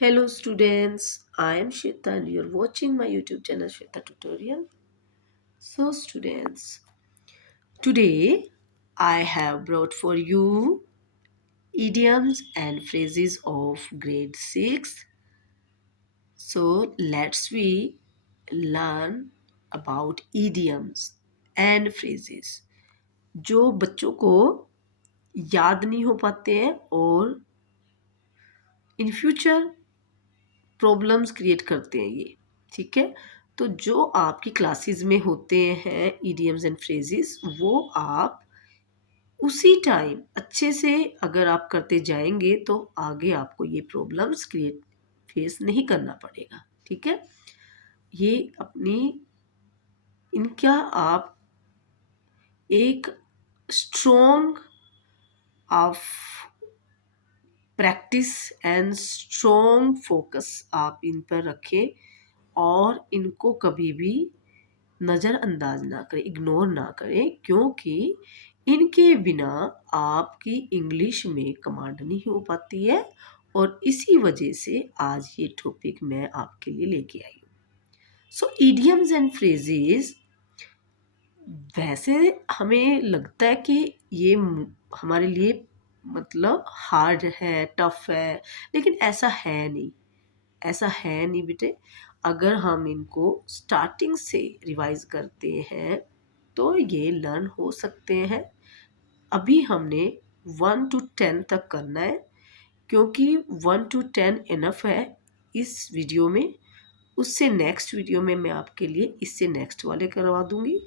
Hello students, I am Shweta and you're watching my YouTube channel Shweta Tutorial. So students, today I have brought for you idioms and phrases of grade 6. So let's we learn about idioms and phrases जो बच्चों को याद नहीं हो पाते हैं और in future problems create करते हैं ये। ठीक है, तो जो आपकी क्लासेस में होते हैं इडियम्स एंड फ्रेजेस वो आप उसी टाइम अच्छे से अगर आप करते जाएंगे तो आगे आपको ये प्रॉब्लम्स क्रिएट फेस नहीं करना पड़ेगा। ठीक है, ये अपनी इनका आप एक strong of practice and strong focus आप इन पर रखें और इनको कभी भी नज़रअंदाज ना करें, इग्नोर ना करें, क्योंकि इनके बिना आपकी इंग्लिश में कमांड नहीं हो पाती है। और इसी वजह से आज ये टॉपिक मैं आपके लिए लेके आई हूँ। सो इडियम्स एंड फ्रेजेस, वैसे हमें लगता है कि ये हमारे लिए मतलब हार्ड है, टफ है, लेकिन ऐसा है नहीं। ऐसा है नहीं बेटे। अगर हम इनको स्टार्टिंग से रिवाइज करते हैं तो ये लर्न हो सकते हैं। अभी हमने 1 to 10 तक करना है, क्योंकि 1 to 10 इनफ है इस वीडियो में। उससे नेक्स्ट वीडियो में मैं आपके लिए इससे नेक्स्ट वाले करवा दूंगी।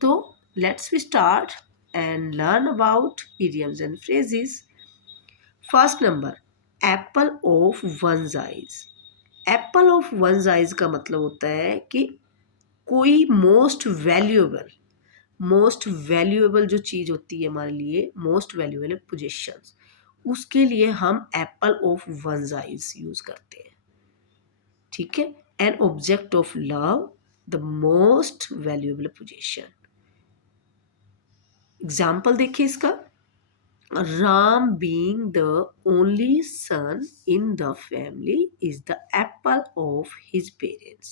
तो let's we start and learn about idioms and phrases. First number, apple of one's eyes. Apple of one's eyes का मतलब होता है कि कोई मोस्ट वैल्यूएबल जो चीज़ होती है हमारे लिए, मोस्ट वैल्यूएबल पोजीशंस, उसके लिए हम Apple of one's eyes use करते हैं। ठीक है, an object of love, the most valuable position. Example देखिए इसका। Ram being the only son in the family is the apple of his parents।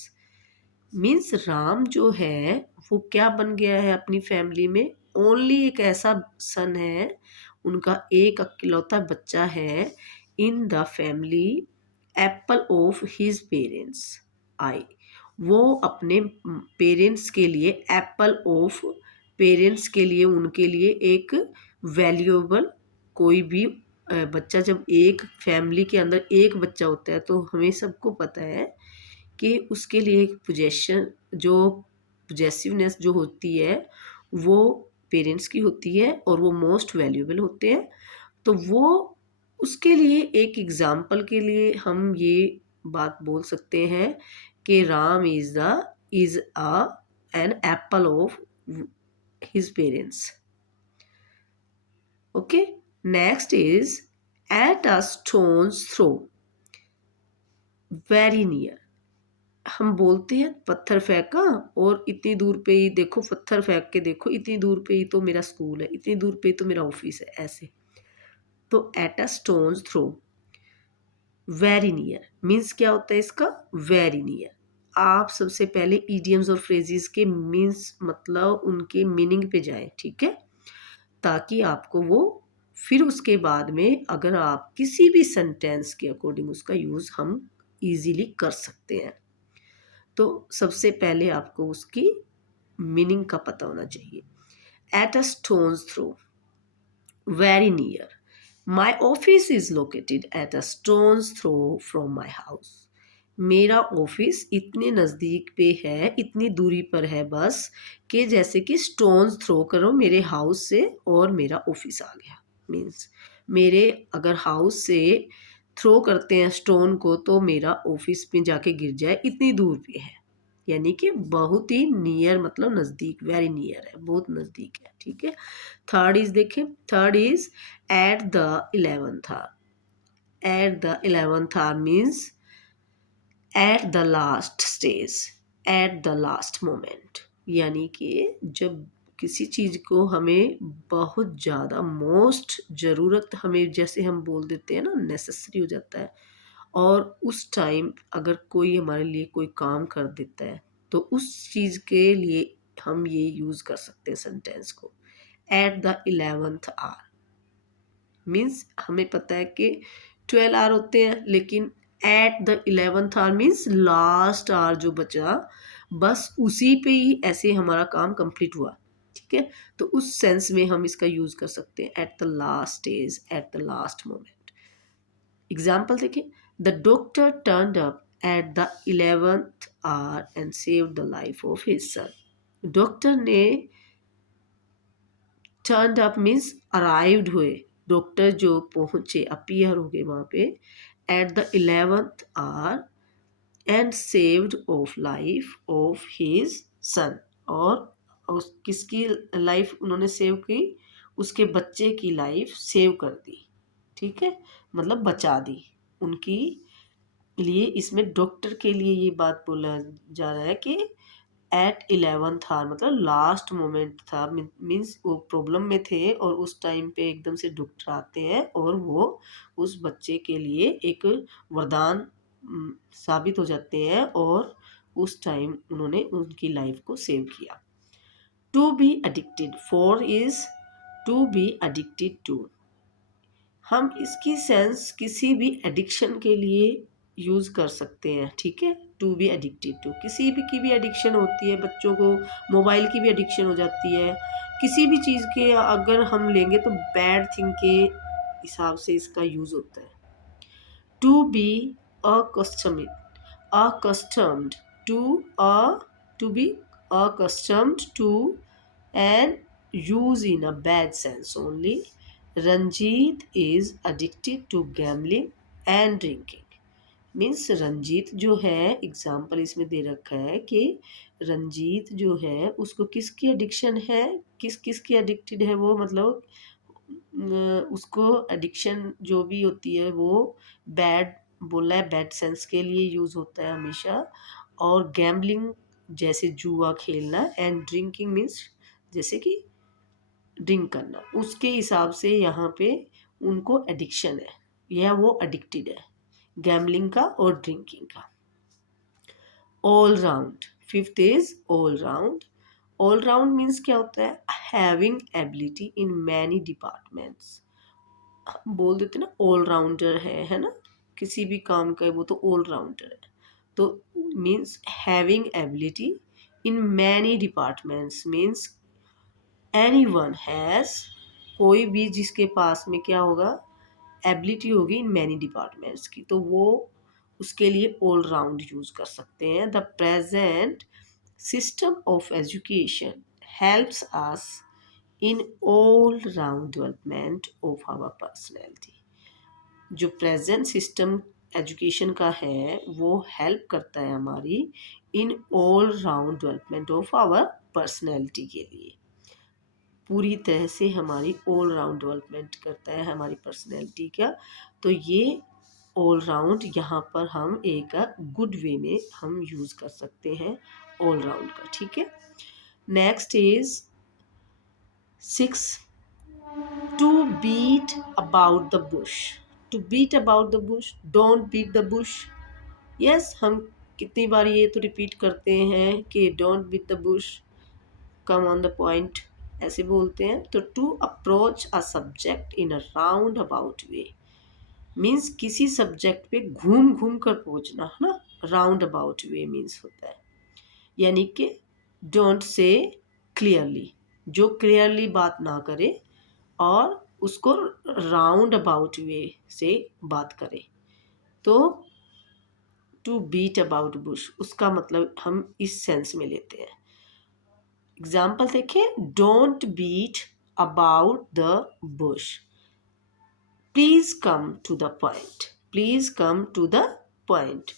Means Ram जो है वो क्या बन गया है अपनी फैमिली में, ओनली एक ऐसा सन है, उनका एक अकेलौता बच्चा है in the family, apple of his parents. I, वो अपने पेरेंट्स के लिए, एप्पल ऑफ पेरेंट्स के लिए, उनके लिए एक वैल्यूएबल, कोई भी बच्चा, जब एक फैमिली के अंदर एक बच्चा होता है तो हमें सबको पता है कि उसके लिए एक पोजेशन, जो पोजेसिवनेस जो होती है वो पेरेंट्स की होती है और वो मोस्ट वैल्यूएबल होते हैं। तो वो उसके लिए एक एग्जाम्पल के लिए हम ये बात बोल सकते हैं कि Ram is a an apple of his parents. Okay, next is at a stone's throw, very near. हम बोलते हैं पत्थर फेंका और इतनी दूर पे ही देखो, पत्थर फेंक के देखो, इतनी दूर पे ही तो मेरा स्कूल है, इतनी दूर पे ही तो मेरा ऑफिस है, ऐसे। तो at a stone's throw, very near means क्या होता है इसका, वेरी नियर। आप सबसे पहले इडियम्स और फ्रेजेस के मीन्स मतलब उनके मीनिंग पे जाएं। ठीक है, ताकि आपको वो फिर उसके बाद में अगर आप किसी भी सेंटेंस के अकॉर्डिंग उसका यूज़ हम इजीली कर सकते हैं। तो सबसे पहले आपको उसकी मीनिंग का पता होना चाहिए। At a stone's throw, very near, my office is located at a stone's throw from my house. मेरा ऑफिस इतने नज़दीक पे है, इतनी दूरी पर है बस, कि जैसे कि स्टोन्स थ्रो करो मेरे हाउस से और मेरा ऑफिस आ गया। मीन्स मेरे अगर हाउस से थ्रो करते हैं स्टोन को तो मेरा ऑफिस में जाके गिर जाए, इतनी दूर पे है। यानी कि बहुत ही नियर, मतलब नज़दीक, वेरी नियर है, बहुत नज़दीक है। ठीक है, थर्ड इज देखें, third is at the 11th hour. At the 11th hour means at the last stage, at the last moment. यानी कि जब किसी चीज़ को हमें बहुत ज़्यादा मोस्ट ज़रूरत, हमें जैसे हम बोल देते हैं ना, नेसेसरी हो जाता है, और उस टाइम अगर कोई हमारे लिए कोई काम कर देता है तो उस चीज़ के लिए हम ये यूज़ कर सकते हैं सेंटेंस को, eight the 11th hour. Means हमें पता है कि 12 आवर होते हैं, लेकिन at the 11th hour means last hour जो बचा, बस उसी पे ही ऐसे हमारा काम कंप्लीट हुआ। ठीक है, तो उस सेंस में हम इसका यूज़ कर सकते हैं, at the last stage, at the last moment. Example देखिए, the doctor turned up at the 11th hour and saved the life of his son. Doctor ने, टर्न्ड अप मीन्स अराइव्ड हुए, doctor जो पहुंचे, appear हो गए वहाँ पे, at the 11th hour and saved of life of his son. और उस किसकी लाइफ उन्होंने सेव की, उसके बच्चे की लाइफ सेव कर दी। ठीक है, मतलब बचा दी उनकी लिए। इसमें डॉक्टर के लिए ये बात बोला जा रहा है कि एट 11th आवर मतलब लास्ट मोमेंट था, मीन्स वो प्रॉब्लम में थे और उस टाइम पे एकदम से डॉक्टर आते हैं और वो उस बच्चे के लिए एक वरदान साबित हो जाते हैं और उस टाइम उन्होंने उनकी लाइफ को सेव किया। To be addicted, for is to be addicted to. हम इसकी सेंस किसी भी एडिक्शन के लिए यूज़ कर सकते हैं। ठीक है, टू बी एडिक्टेड टू, किसी भी की भी एडिक्शन होती है, बच्चों को मोबाइल की भी एडिक्शन हो जाती है, किसी भी चीज़ के अगर हम लेंगे तो बैड थिंग के हिसाब से इसका यूज़ होता है। To be accustomed, accustomed to a, to be accustomed to and use in a bad sense only. Ranjit is addicted to gambling and drinking. Means Ranjit जो है, एग्जाम्पल इसमें दे रखा है कि रंजीत जो है उसको किसकी एडिक्शन है, किस किस की एडिक्टेड है वो, मतलब उसको एडिक्शन जो भी होती है वो बैड बोला है, बैड सेंस के लिए यूज़ होता है हमेशा। और गैम्बलिंग जैसे जुआ खेलना, एंड ड्रिंकिंग मीन्स जैसे कि ड्रिंक करना, उसके हिसाब से यहाँ पे उनको एडिक्शन है या वो एडिक्टेड है गैम्बलिंग का और ड्रिंकिंग का। All round, fifth is all round. All round means क्या होता है, having ability in many departments. बोल देते ना ऑल राउंडर है ना, किसी भी काम का वो तो ऑल राउंडर है। तो means having ability in many departments means anyone has, कोई भी जिसके पास में क्या होगा, एबिलिटी होगी इन मैनी डिपार्टमेंट्स की, तो वो उसके लिए ऑल राउंड यूज़ कर सकते हैं। The present system of education helps us in all round development of our personality. जो प्रेजेंट सिस्टम एजुकेशन का है वो हेल्प करता है हमारी in all round development of our personality के लिए, पूरी तरह से हमारी ऑल राउंड डेवलपमेंट करता है हमारी पर्सनैलिटी का। तो ये ऑल राउंड यहाँ पर हम एक गुड वे में हम यूज़ कर सकते हैं ऑल राउंड का। ठीक है, next is 6, to beat about the bush. To beat about the bush, don't beat the bush. Yes, हम कितनी बार ये तो रिपीट करते हैं कि don't beat the bush, come on the point, ऐसे बोलते हैं। तो to approach a subject in a round about way means किसी सब्जेक्ट पे घूम घूम कर पहुंचना है ना, राउंड अबाउट वे मीन्स होता है। यानी कि डोंट से क्लियरली, जो क्लियरली बात ना करे और उसको राउंड अबाउट वे से बात करे। तो टू बीट अबाउट बुश उसका मतलब हम इस सेंस में लेते हैं। एग्जाम्पल देखें, don't beat about the bush, please come to the point, please come to the point.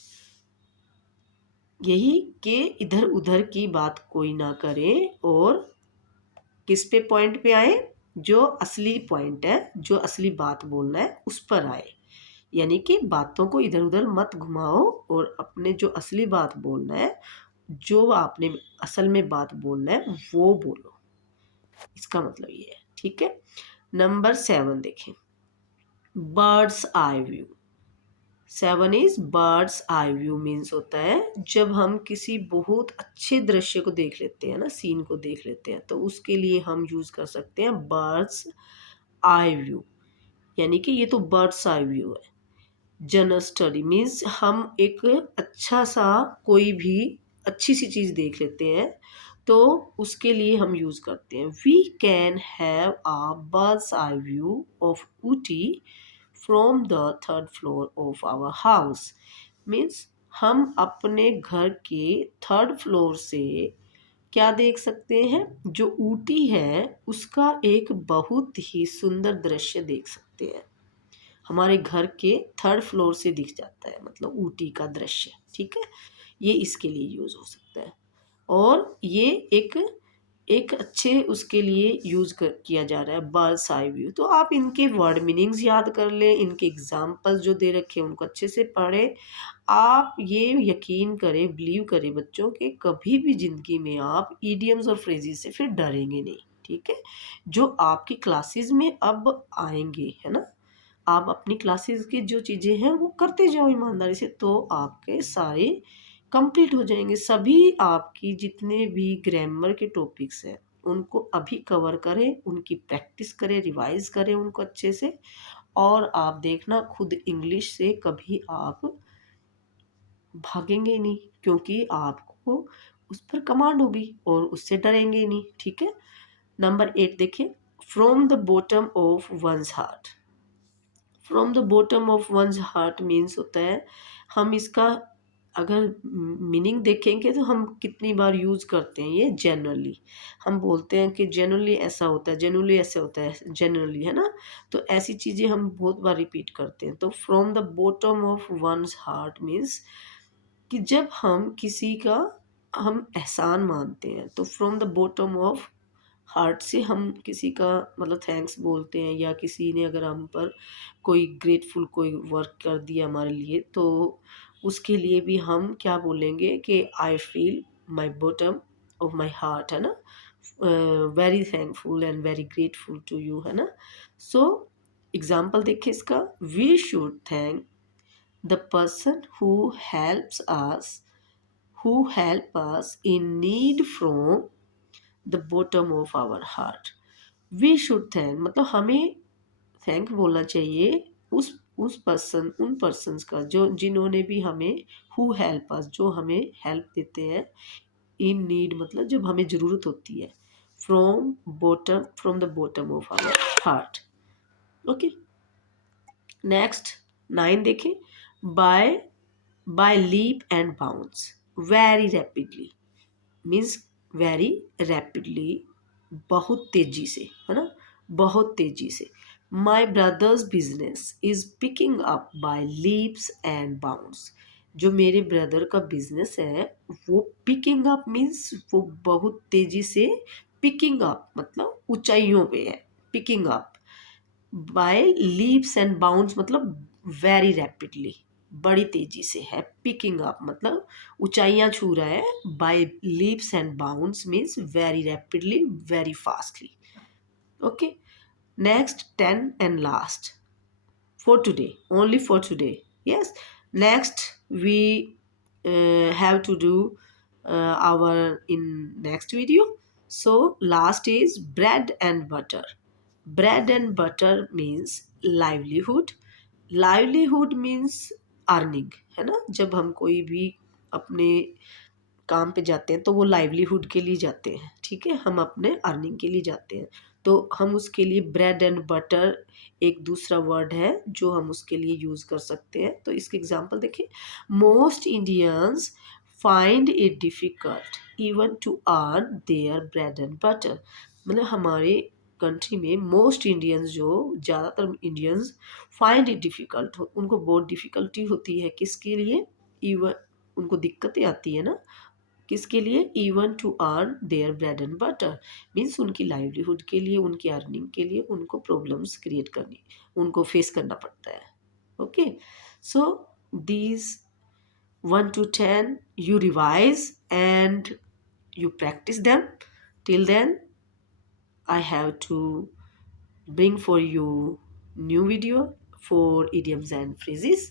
यही कि इधर उधर की बात कोई ना करे और किस पे पॉइंट पे आए, जो असली पॉइंट है, जो असली बात बोलना है उस पर आए। यानी कि बातों को इधर उधर मत घुमाओ और अपने जो असली बात बोलना है, जो आपने असल में बात बोलना है वो बोलो, इसका मतलब ये है। ठीक है, नंबर 7 देखें, birds eye view. 7 is birds eye view, means होता है जब हम किसी बहुत अच्छे दृश्य को देख लेते हैं ना, सीन को देख लेते हैं, तो उसके लिए हम यूज कर सकते हैं बर्ड्स आई व्यू। यानी कि ये तो बर्ड्स आई व्यू है। जनरल स्टडी मीन्स हम एक अच्छा सा कोई भी अच्छी सी चीज़ देख लेते हैं, तो उसके लिए हम यूज़ करते हैं we can have a bird's eye view of Ooty from the third floor of our house. Means हम अपने घर के थर्ड फ्लोर से क्या देख सकते हैं, जो ऊटी है उसका एक बहुत ही सुंदर दृश्य देख सकते हैं। हमारे घर के थर्ड फ्लोर से दिख जाता है, मतलब ऊटी का दृश्य। ठीक है, ये इसके लिए यूज हो सकता है। और ये एक एक अच्छे उसके लिए यूज किया जा रहा है बर्ड्स आई व्यू। तो आप इनके वर्ड मीनिंग्स याद कर लें, इनके एग्जाम्पल्स जो दे रखे हैं उनको अच्छे से पढ़ें। आप ये यकीन करें, बिलीव करें बच्चों, कि कभी भी जिंदगी में आप ईडियम्स और फ्रेजेस से फिर डरेंगे नहीं। ठीक है, जो आपकी क्लासेस में अब आएंगे, है ना, आप अपनी क्लासेस की जो चीज़ें हैं वो करते जाओ ईमानदारी से, तो आपके सारे कंप्लीट हो जाएंगे। सभी आपकी जितने भी ग्रामर के टॉपिक्स हैं उनको अभी कवर करें, उनकी प्रैक्टिस करें, रिवाइज करें उनको अच्छे से। और आप देखना खुद इंग्लिश से कभी आप भागेंगे ही नहीं, क्योंकि आपको उस पर कमांड होगी और उससे डरेंगे ही नहीं। ठीक है, नंबर 8 देखिए, from the bottom of once heart. From the bottom of once heart means होता है, हम इसका अगर मीनिंग देखेंगे तो हम कितनी बार यूज़ करते हैं ये जनरली। हम बोलते हैं कि जनरली ऐसा होता है, जनरली ऐसे होता है, जनरली, है ना। तो ऐसी चीज़ें हम बहुत बार रिपीट करते हैं। तो from the bottom of once heart means कि जब हम किसी का हम एहसान मानते हैं, तो from the bottom of heart से हम किसी का मतलब थैंक्स बोलते हैं, या किसी ने अगर हम पर कोई ग्रेटफुल कोई वर्क कर दिया हमारे लिए, तो उसके लिए भी हम क्या बोलेंगे कि I feel my bottom of my heart, है ना, very thankful and very grateful to you, है ना। सो एग्जाम्पल देखिए इसका, we should thank the person who help us in need from the bottom of our heart. We should thank मतलब हमें thank बोलना चाहिए उस पर्सन, उन पर्सन्स का जो जिन्होंने भी हमें, हु हेल्प अस, जो हमें हेल्प देते हैं, इन नीड मतलब जब हमें ज़रूरत होती है, from the bottom of our heart. Okay, next 9 देखें, by by leap and bounce very rapidly means very rapidly, बहुत तेजी से, है ना, बहुत तेजी से। My brother's business is picking up by leaps and bounds. जो मेरे ब्रदर का बिजनेस है वो पिकिंग अप मीन्स वो बहुत तेजी से, पिकिंग अप मतलब ऊंचाइयों पे है, picking up by leaps and bounds मतलब वेरी रैपिडली, बड़ी तेजी से है। पिकिंग अप मतलब ऊंचाइयां छू रहा है, by leaps and bounds means very rapidly, very fastly. Okay, next 10 and last for today, only for today. Yes, next we have to do our in next video. So last is bread and butter. Bread and butter means livelihood. Livelihood means earning, है ना। जब हम कोई भी अपने काम पे जाते हैं तो वो लाइवलीहुड के लिए जाते हैं। ठीक है, हम अपने अर्निंग के लिए जाते हैं, तो हम उसके लिए ब्रेड एंड बटर एक दूसरा वर्ड है जो हम उसके लिए यूज़ कर सकते हैं। तो इसके एग्जांपल देखिए, most Indians find it difficult even to earn their bread and butter. मतलब हमारे कंट्री में मोस्ट इंडियंस, जो ज़्यादातर इंडियंस फाइंड इट डिफ़िकल्ट, उनको बहुत डिफ़िकल्टी होती है किसके लिए, इवन उनको दिक्कतें आती है ना, किसके लिए, even to earn their bread and butter means उनकी लाइवलीहुड के लिए, उनकी अर्निंग के लिए उनको प्रॉब्लम्स क्रिएट करनी, उनको फेस करना पड़ता है। Okay, so these 1 to 10 you revise and you practice them. Till then I have to bring for you new video for idioms and phrases.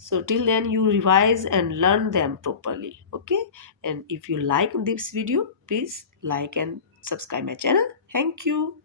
So till then you revise and learn them properly. Okay, and if you like this video, please like and subscribe my channel. Thank you.